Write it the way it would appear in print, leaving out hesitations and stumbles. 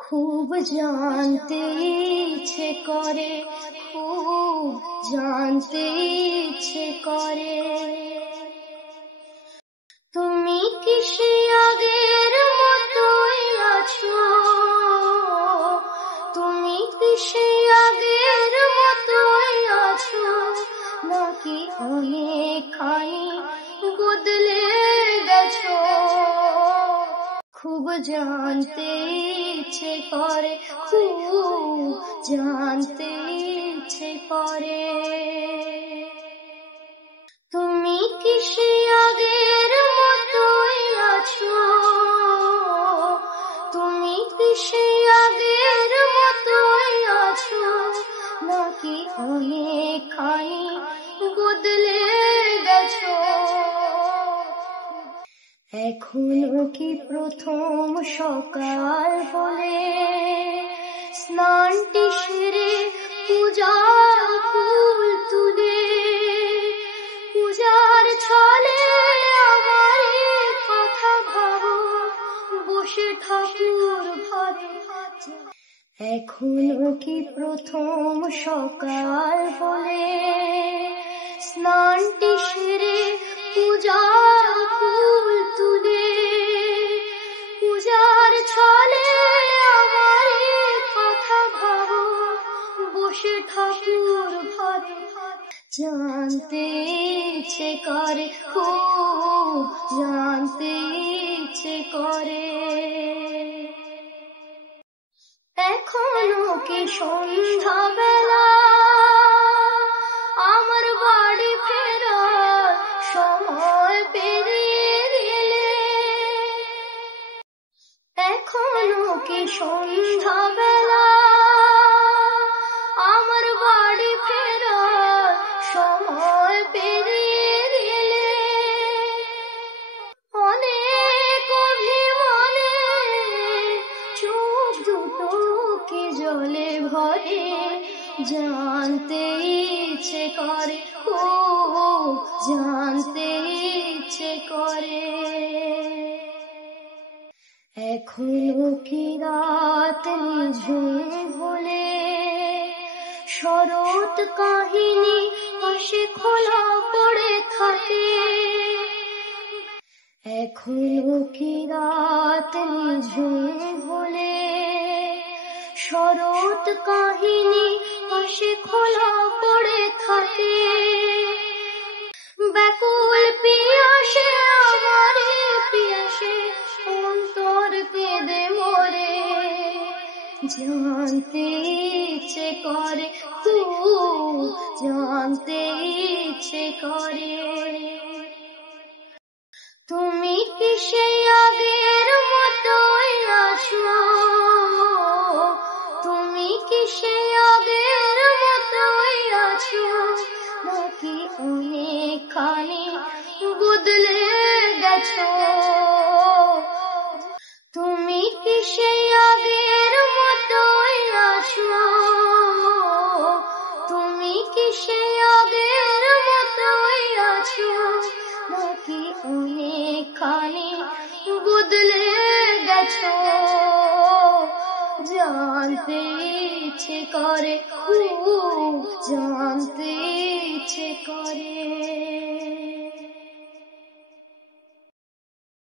খুব জানতে ইচ্ছে করে, খুব জানতে ইচ্ছে করে, তুমি কি সে আগের মতোই আছো? তুমি কি সে আগের মতোই আছো, নাকি অনেকখানি বদলে গেছো? খুব জানতে ইচ্ছে করে, খুব জানতে ইচ্ছে করে, তুমি কি সে আগের মতোই আছো? তুমি কি সে আগের মতোই আছো, নাকি অনেকখানি বদলে গেছো? এখনো কি প্রথম সকাল বলে স্নানটি সেরে পূজার ফুল তুলে, পূজার ছলে আমার কথা ভাবো, বসে ঠাকুর ভাবে। এখনো কি প্রথম সকাল বলে স্নানটি সেরে পূজার ফুল তুলে, পূজার ছলে আমার কথা ভাবো, বসে ঠাকুর ভাবে। জানতে ইচ্ছে করে, খুব জানতে ইচ্ছে করে, এখনো কি সন্ধ্যা বেলা আমার বাড়ি ফেরার সময় পেরিয়ে গেলে? এখনো কি সন্ধ্যা বেলা আমার বাড়ি ফেরার সময় পেরিয়ে গেলে? অনেক অভিমানে চোখ দুটো কি জলে ভরে, জানতে ইচ্ছে করে, খুব জানতে ইচ্ছে করে, এখনো কি রাত নিঝুম হলে শরৎ কাহিনী পাশে খোলা পড়ে থাকে? এখনো কি রাত নিঝুম হলে শরৎ কাহিনী পাশে খোলা পড়ে থাকে? ব্যাকুল পিয়াসে আমার পিয়াসে অন্তর কেঁদে মরে, জানতে ইচ্ছে করে, খুব জানতে ইচ্ছে করে, তুমি কি সেই আগের মতোই আছো? তুমি কি সেই আগের মতোই আছো, নাকি অনেকখানি বদলে গেছো? তুমি কি সেই আগের মতোই আছো? তুমি কি সেই আগের মতোই আছো, নাকি অনেকখানি বদলে গেছো? জানতে ইচ্ছে করে, খুব জানতে ইচ্ছে করে।